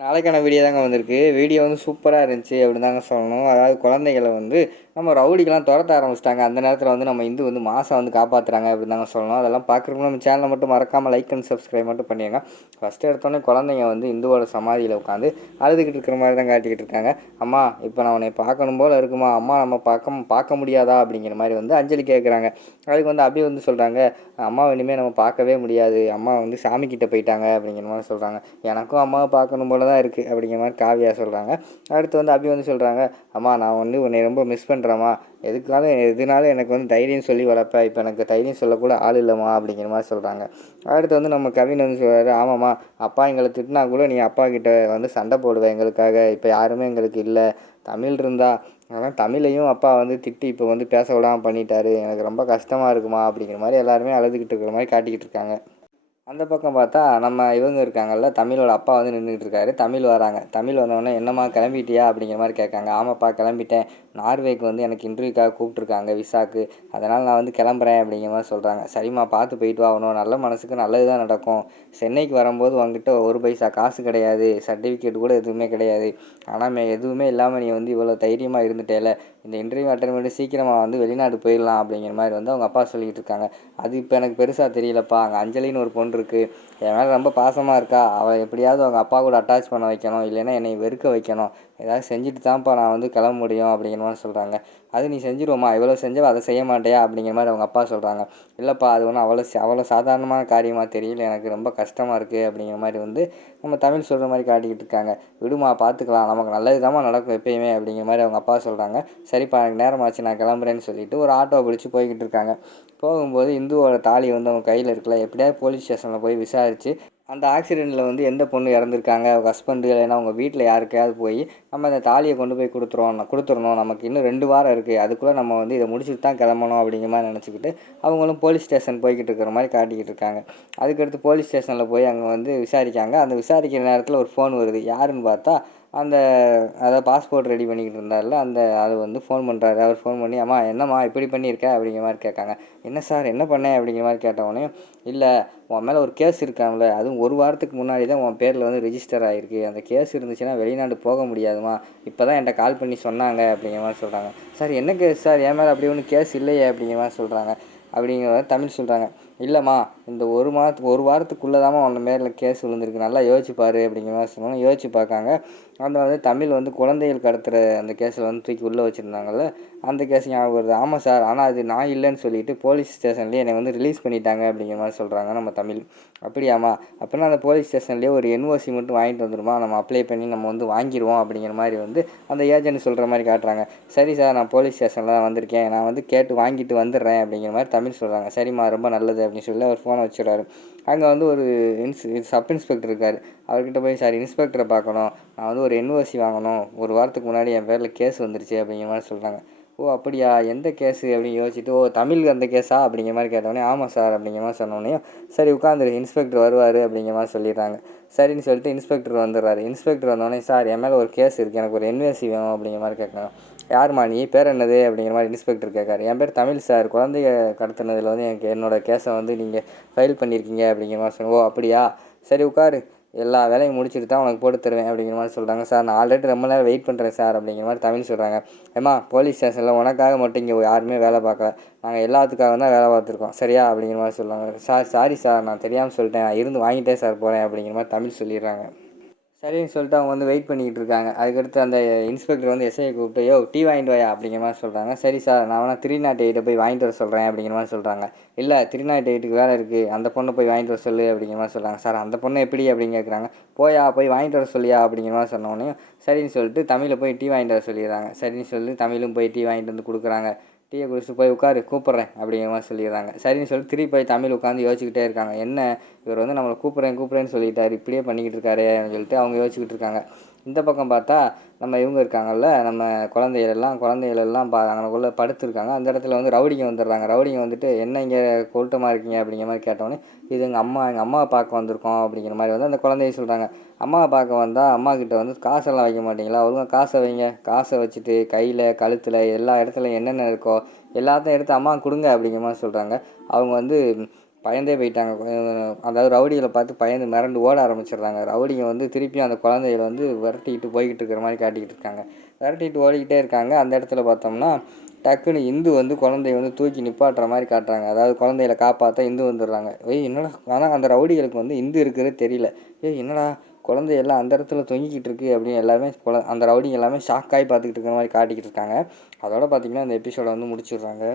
நாளைக்கான வீடியோ தாங்க வந்திருக்கு. வீடியோ வந்து சூப்பரா இருந்துச்சு அப்படின்னு தாங்க சொல்லணும். அதாவது குழந்தைகள வந்து நம்ம ரவுடிகள்லாம் தொரத்த ஆரம்பிச்சுட்டாங்க. அந்த நேரத்தில வந்து நம்ம இந்து வந்து மாசா வந்து காப்பாத்துறாங்க அப்படின்னு தாங்க சொல்லணும். அதெல்லாம் பார்க்குறதுக்கு நம்ம சேனலை மட்டும் மறக்காம லைக் அண்ட் சப்ஸ்கிரைப் மட்டும் பண்ணிடுங்க. ஃபஸ்ட்டு எடுத்தோடனே குழந்தைங்க வந்து இந்துவோட சமாதியில உட்காந்து அழுதுகிட்டு இருக்கிற மாதிரி தான் காட்டிக்கிட்டு இருக்காங்க. அம்மா இப்போ நான் உன்னை பார்க்கணும் போல இருக்குமா, அம்மா நம்ம பார்க்க முடியாதா அப்படிங்கிற மாதிரி வந்து அஞ்சலி கேட்குறாங்க. அதுக்கு வந்து அபி வந்து சொல்கிறாங்க, அம்மாவை இனிமேல் நம்ம பார்க்கவே முடியாது, அம்மா வந்து சாமிக்கிட்ட போயிட்டாங்க அப்படிங்கிற மாதிரி சொல்கிறாங்க. எனக்கும் அம்மாவை பார்க்கணும் போல தான் இருக்குது அப்படிங்கிற மாதிரி காவியா சொல்கிறாங்க. அடுத்து வந்து அபி வந்து சொல்கிறாங்க, அம்மா நான் வந்து உன்னை ரொம்ப மிஸ் பண்ணுறேம்மா, எதுனாலும் எனக்கு வந்து தைரியம் சொல்லி வளர்ப்பேன், இப்போ எனக்கு தைரியம் சொல்லக்கூட ஆள் இல்லைம்மா அப்படிங்கிற மாதிரி சொல்கிறாங்க. அடுத்து வந்து நம்ம கவின் வந்து சொல்கிறாரு, ஆமாம்மா அப்பா எங்களை திட்டினா கூட நீ அப்பா கிட்ட வந்து சண்டை போடுவேன் எங்களுக்காக, இப்போ யாருமே எங்களுக்கு இல்லை, தமிழ் இருந்தா ஆனால் தமிழையும் அப்பா வந்து திட்டி இப்போ வந்து பேச விடாமல் பண்ணிட்டாரு, எனக்கு ரொம்ப கஷ்டமாக இருக்குமா அப்படிங்கிற மாதிரி எல்லாருமே அழுதுகிட்டு இருக்கிற மாதிரி காட்டிக்கிட்டு இருக்காங்க. அந்த பக்கம் பார்த்தா நம்ம இவங்க இருக்காங்கல்ல, தமிழோட அப்பா வந்து நின்றுட்டு இருக்காரு. தமிழ் வராங்க. தமிழ் வந்தோடனே என்னம்மா கிளம்பிட்டியா அப்படிங்கிற மாதிரி கேட்காங்க. ஆமாப்பா கிளம்பிட்டேன், நார்வேக்கு வந்து எனக்கு இன்டர்வியூக்காக கூப்பிட்ருக்காங்க விசாக்கு, அதனால் நான் வந்து கிளம்புறேன் அப்படிங்கிற மாதிரி சொல்கிறாங்க. சரிம்மா பார்த்து போயிட்டு வாங்கணும், நல்ல மனசுக்கு நல்லது தான் நடக்கும், சென்னைக்கு வரும்போது உங்ககிட்ட ஒரு பைசா காசு கிடையாது, சர்டிஃபிகேட் கூட எதுவுமே கிடையாது, ஆனால் எதுவுமே இல்லாமல் நீ வந்து இவ்வளோ தைரியமாக இருந்துட்டேல, இந்த இன்டர்வியூ அட்டன் பண்ணி சீக்கிரமாக வந்து வெளிநாடு போயிடலாம் அப்படிங்கிற மாதிரி வந்து அவங்க அப்பா சொல்லிக்கிட்டு இருக்காங்க. அது இப்போ எனக்கு பெருசாக தெரியலப்பா, அங்கே அஞ்சலின்னு ஒரு பொண்ணு இருக்குது, என் மேலே ரொம்ப பாசமாக இருக்கா, அவள் எப்படியாவது அவங்க அப்பா கூட அட்டாச் பண்ண வைக்கணும், இல்லைன்னா என்னை வெறுக்க வைக்கணும், ஏதாவது செஞ்சுட்டு தான்ப்பா நான் வந்து கிளம்ப முடியும் அப்படிங்கிற மாதிரி சொல்கிறாங்க. அது நீ செஞ்சிருவோம்மா, இவ்வளோ செஞ்சவ அதை செய்ய மாட்டேயா அப்படிங்கிற மாதிரி அவங்க அப்பா சொல்கிறாங்க. இல்லைப்பா அது ஒன்றும் அவ்வளோ சாதாரணமான காரியமாக தெரியல, எனக்கு ரொம்ப கஷ்டமாக இருக்குது அப்படிங்கிற மாதிரி வந்து நம்ம தமிழ் சொல்கிற மாதிரி காட்டிக்கிட்டு இருக்காங்க. விடுமா பார்த்துக்கலாம், நமக்கு நல்லது தாம்மா நடக்கும் எப்பயுமே அப்படிங்கிற மாதிரி அவங்க அப்பா சொல்கிறாங்க. சரிப்பா எனக்கு நேரமாச்சு நான் கிளம்புறேன்னு சொல்லிட்டு ஒரு ஆட்டோ பிடிச்சி போய்கிட்டு இருக்காங்க. போகும்போது இந்துவோட தாலி வந்து அவங்க கையில் இருக்கல, எப்படியாவது போலீஸ் ஸ்டேஷனில் போய் விசாரித்து அந்த ஆக்சிடெண்ட்டில் வந்து எந்த பொண்ணு இறந்துருக்காங்க, அவங்க ஹஸ்பண்டு இல்லைன்னா அவங்க வீட்டில் யாருக்கையாவது போய் நம்ம அந்த தாலியை கொண்டு போய் கொடுத்துடணும், நமக்கு இன்னும் 2 வாரம் இருக்குது, அதுக்குள்ளே நம்ம வந்து இதை முடிச்சுட்டு தான் கிளம்பணும் அப்படிங்கிற மாதிரி நினச்சிக்கிட்டு அவங்களும் போலீஸ் ஸ்டேஷன் போய்கிட்டு இருக்கிற மாதிரி காட்டிக்கிட்டு இருக்காங்க. அதுக்கடுத்து போலீஸ் ஸ்டேஷனில் போய் அங்கே வந்து விசாரிக்காங்க. அந்த விசாரிக்கிற நேரத்தில் ஒரு ஃபோன் வருது. யாருன்னு பார்த்தா அந்த அதாவது பாஸ்போர்ட் ரெடி பண்ணிக்கிட்டு இருந்தார்ல அந்த அது வந்து ஃபோன் பண்ணுறாரு. அவர் ஃபோன் பண்ணி, அம்மா என்னம்மா இப்படி பண்ணியிருக்க அப்படிங்கிற மாதிரி கேட்காங்க. என்ன சார் என்ன பண்ணேன் அப்படிங்கிற மாதிரி கேட்டவொடனே, இல்லை உன் மேலே ஒரு கேஸ் இருக்காங்கள, அதுவும் 1 வாரத்துக்கு முன்னாடி தான் உன் பேரில் வந்து ரிஜிஸ்டர் ஆகிருக்கு, அந்த கேஸ் இருந்துச்சுன்னா வெளிநாடு போக முடியாதுமா, இப்போ தான் என்கிட்ட கால் பண்ணி சொன்னாங்க அப்படிங்கிற மாதிரி சொல்கிறாங்க. சார் என்ன கேஸ் சார், என் மேலே அப்படி ஒன்றும் கேஸ் இல்லையே அப்படிங்கிற மாதிரி சொல்கிறாங்க. அப்படிங்கிற தமிழ் சொல்கிறாங்க. இல்லைம்மா இந்த 1 வாரத்துக்குள்ளே தாம்மா உன் மேலே கேஸ் விழுந்திருக்கு, நல்லா யோசிச்சு பாரு அப்படிங்கிற மாதிரி சொன்னாங்க. யோசிச்சு பார்க்காங்க. அந்த வந்து தமிழ் வந்து குழந்தைகள் கடத்துகிற அந்த கேஸில் வந்து தூக்கி உள்ளே வச்சுருந்தாங்கல்ல, அந்த கேஸ் ஞாபகம் வருது. ஆமாம் சார், ஆனால் அது நான் இல்லைன்னு சொல்லிட்டு போலீஸ் ஸ்டேஷன்லேயே என்னை வந்து ரிலீஸ் பண்ணிட்டாங்க அப்படிங்கிற மாதிரி சொல்கிறாங்க நம்ம தமிழ். அப்படியாம்மா, அப்படின்னா அந்த போலீஸ் ஸ்டேஷன்லேயே ஒரு என்ஓசி மட்டும் வாங்கிட்டு வந்துடுமா, நம்ம அப்ளை பண்ணி நம்ம வந்து வாங்கிடுவோம் அப்படிங்கிற மாதிரி வந்து அந்த ஏஜென்ட் சொல்கிற மாதிரி காட்டுறாங்க. சரி சார் நான் போலீஸ் ஸ்டேஷனில் தான் வந்திருக்கேன், நான் வந்து கேட்டு வாங்கிட்டு வந்துடுறேன் அப்படிங்கிற மாதிரி தமிழ் சொல்கிறாங்க. சரிம்மா ரொம்ப நல்லது அப்படின்னு சொல்லி அவர் ஃபோனை வச்சுடுறாரு. அங்கே வந்து ஒரு சப் இன்ஸ்பெக்டர் இருக்கார். அவர்கிட்ட போய், சார் இன்ஸ்பெக்டரை பார்க்கணும், நான் வந்து ஒரு என்ஓசி வாங்கணும், 1 வாரத்துக்கு முன்னாடி என் பேரில் கேஸ் வந்துருச்சு அப்படிங்கிற மாதிரி சொல்கிறாங்க. ஓ அப்படியா, எந்த கேஸு அப்படின்னு யோசிச்சுட்டு, ஓ தமிழ் அந்த கேஸா அப்படிங்கிற மாதிரி கேட்டோடனே, ஆமாம் சார் அப்படிங்கிற மாதிரி சொன்னோடனே, சரி உட்காந்துரு இன்ஸ்பெக்டர் வருவார் அப்படிங்கிற மாதிரி சொல்லிடுறாங்க. சரின்னு சொல்லிட்டு இன்ஸ்பெக்டர் வந்துடுறாரு. இன்ஸ்பெக்டர் வந்தோடனே, சார் என் மேலே ஒரு கேஸ் இருக்குது, எனக்கு ஒரு என்ஓசி வேணும் அப்படிங்கிற மாதிரி கேட்குறாங்க. யாருமா நீ, பேர் என்னது அப்படிங்கிற மாதிரி இன்ஸ்பெக்டர் கேட்காரு. என் பேர் தமிழ் சார், குழந்தைய கடத்தினதில் வந்து எனக்கு என்னோடய கேஸை வந்து நீங்கள் ஃபைல் பண்ணியிருக்கீங்க அப்படிங்கிற மாதிரி சொன்னோம். ஓ அப்படியா, சரி உட்காரு, எல்லா வேலையும் முடிச்சுட்டு தான் உனக்கு போட்டு தருவேன் அப்படிங்கிற மாதிரி சொல்கிறாங்க. சார் நான் ஆல்ரெடி ரொம்ப நேரம் வெயிட் பண்ணுறேன் சார் அப்படிங்கிற மாதிரி தமிழ் சொல்கிறாங்க. ஏம்மா போலீஸ் ஸ்டேஷனில் உனக்காக மட்டும் இங்கே யாருமே வேலை பார்க்கல, நாங்கள் எல்லாத்துக்காக தான் வேலை பார்த்துருக்கோம் சரியா அப்படிங்கிற மாதிரி சொல்கிறாங்க. சார் சாரி சார் நான் தெரியாமல் சொல்லிட்டேன், நான் இருந்து வாங்கிட்டே சார் போகிறேன் அப்படிங்கிற மாதிரி தமிழ் சொல்லிடுறாங்க. சரின்னு சொல்லிட்டு அவங்க வந்து வெயிட் பண்ணிக்கிட்டு இருக்காங்க. அதுக்கடுத்து அந்த இன்ஸ்பெக்டர் வந்து எஸ்ஐயை கூப்பிட்டு, யோ டீ வாங்கிட்டு வாயா அப்படிங்கிற மாதிரி சொல்கிறாங்க. சரி சார் நான் வேணா 308 போய் வாங்கிட்டு வர சொல்கிறேன் அப்படிங்கிற மாதிரி சொல்கிறாங்க. இல்லை 308க்கு வேலை இருக்குது, அந்த பொண்ணை போய் வாங்கிட்டு வர சொல்லு அப்படிங்கிற மாதிரி சொல்கிறாங்க. சார் அந்த பொண்ணை எப்படி அப்படின்னு கேட்குறாங்க. போய் வாங்கிட்டு வர சொல்லியா அப்படிங்கிற மாதிரி சொன்னோடனே சரின்னு சொல்லிட்டு தமிழை போய் டீ வாங்கிட்டு வர சொல்லிடுறாங்க. சரின்னு சொல்லி தமிழும் போய் டீ வாங்கிட்டு வந்து கொடுக்குறாங்க. டீயை குடிச்சிட்டு போய் உட்காரு கூப்பிட்றேன் அப்படிங்கிற மாதிரி சொல்லிடுறாங்க. சரின்னு சொல்லிட்டு திருப்பி போய் தமிழ் உட்காந்து யோசிச்சுக்கிட்டே இருக்காங்க. என்ன இவர் வந்து நம்மளை கூப்பிட்றேன்னு சொல்லிட்டார், இப்படியே பண்ணிக்கிட்டு இருக்காரு அப்படின்னு சொல்லிட்டு அவங்க யோசிச்சுக்கிட்டு இருக்காங்க. இந்த பக்கம் பார்த்தா நம்ம இவங்க இருக்காங்கல்ல, நம்ம குழந்தைகள் எல்லாம் அங்கனக்குள்ளே படுத்துருக்காங்க. அந்த இடத்துல வந்து ரவுடிங்க வந்துடுறாங்க. ரவுடிங்க வந்துட்டு, என்ன இங்கே கூட்டமாக இருக்கீங்க அப்படிங்கிற மாதிரி கேட்டோன்னே, இது எங்கள் அம்மாவை பார்க்க வந்திருக்கோம் அப்படிங்கிற மாதிரி வந்து அந்த குழந்தைய சொல்கிறாங்க. அம்மாவை பார்க்க வந்தால் அம்மா கிட்ட வந்து காசெல்லாம் வைக்க மாட்டிங்களா, ஒழுங்காக காசை வைங்க, காசை வச்சுட்டு கையில் கழுத்தில் எல்லா இடத்துலையும் என்னென்ன இருக்கோ எல்லாத்தையும் எடுத்து அம்மா கொடுங்க அப்படிங்கிற மாதிரி சொல்கிறாங்க. அவங்க வந்து பயந்தே போயிட்டாங்க. அதாவது ரவுடிகளை பார்த்து பயந்து மிரண்டு ஓட ஆரம்பிச்சிடுறாங்க. ரவுடிங்க வந்து திருப்பியும் அந்த குழந்தைகளை வந்து விரட்டிக்கிட்டு போய்கிட்டு இருக்கிற மாதிரி காட்டிக்கிட்டு இருக்காங்க. விரட்டிட்டு ஓடிக்கிட்டே இருக்காங்க. அந்த இடத்துல பார்த்தோம்னா டக்குன்னு இந்து வந்து குழந்தைய வந்து தூக்கி நிப்பாட்டுற மாதிரி காட்டுறாங்க. அதாவது குழந்தைகளை காப்பாற்ற இந்து வந்துடுறாங்க. என்னடா, ஆனால் அந்த ரவுடிகளுக்கு வந்து இந்து இருக்கிறது தெரியல. என்னடா குழந்தையெல்லாம் அந்த இடத்துல தொங்கிக்கிட்டு இருக்குது அப்படின்னு எல்லாருமே அந்த ரவுடிங்க எல்லாமே ஷாக்காகி பார்த்துக்கிட்டு இருக்கிற மாதிரி காட்டிக்கிட்டு இருக்காங்க. அதோட பார்த்திங்கன்னா அந்த எபிசோடை வந்து முடிச்சிடுறாங்க.